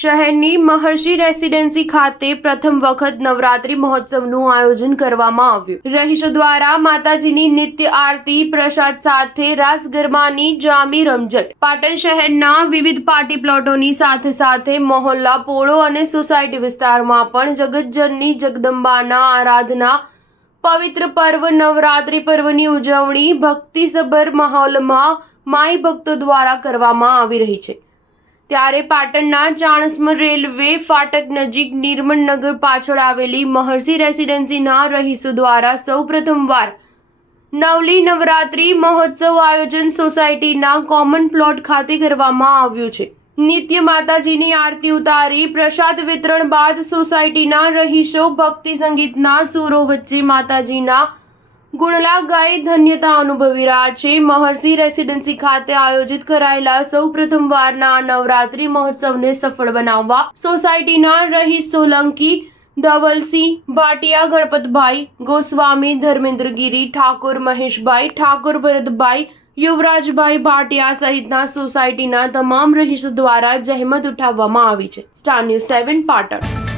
શહેરની મહર્ષિ રેસિડેન્સી ખાતે પ્રથમ વખત નવરાત્રી મહોત્સવનું આયોજન કરવામાં આવ્યું। રહીશો દ્વારા માતાજીની નિત્ય આરતી પ્રસાદ સાથે રાસ ગરબાની જામી રમઝટ। પાટણ શહેરના વિવિધ પાર્ટી પ્લોટોની સાથે મહોલ્લા પોળો અને સોસાયટી વિસ્તારમાં પણ જગતજનની જગદંબાના આરાધના પવિત્ર પર્વ નવરાત્રી પર્વની ઉજવણી ભક્તિસભર માહોલમાં માઈ ભક્તો દ્વારા કરવામાં આવી રહી છે। ત્યારે પાટણના ચાણસ્મા રેલવે ફાટક નજીક નિર્મળનગર પાછળ આવેલી મહર્ષિ રેસિડેન્સીના રહીશો દ્વારા સૌપ્રથમવાર નવલી નવરાત્રી મહોત્સવ આયોજન સોસાયટીના કોમન પ્લોટ ખાતે કરવામાં આવ્યું છે। નિત્ય માતાજીની આરતી ઉતારી પ્રસાદ વિતરણ બાદ સોસાયટીના રહીશો ભક્તિ સંગીતના સૂરો વચ્ચે માતાજીના ગુણલા ગાઈ ધન્યતા અનુભવી રહ્યા છે। મહર્ષિ રેસિડેન્સી ખાતે આયોજિત કરાયેલા સૌ પ્રથમવારના નવરાત્રી મહોત્સવને સફળ બનાવવા સોસાયટીના રહીશ સોલંકી ધવલસિંહ ભાટિયા, ગણપતભાઈ ગોસ્વામી, ધર્મેન્દ્રગીરી ઠાકોર, મહેશભાઈ ઠાકોર, ભરતભાઈ, યુવરાજભાઈ ભાટિયા સહિતના સોસાયટીના તમામ રહીશો દ્વારા જહેમત ઉઠાવવામાં આવી છે। Star news 7 Patan.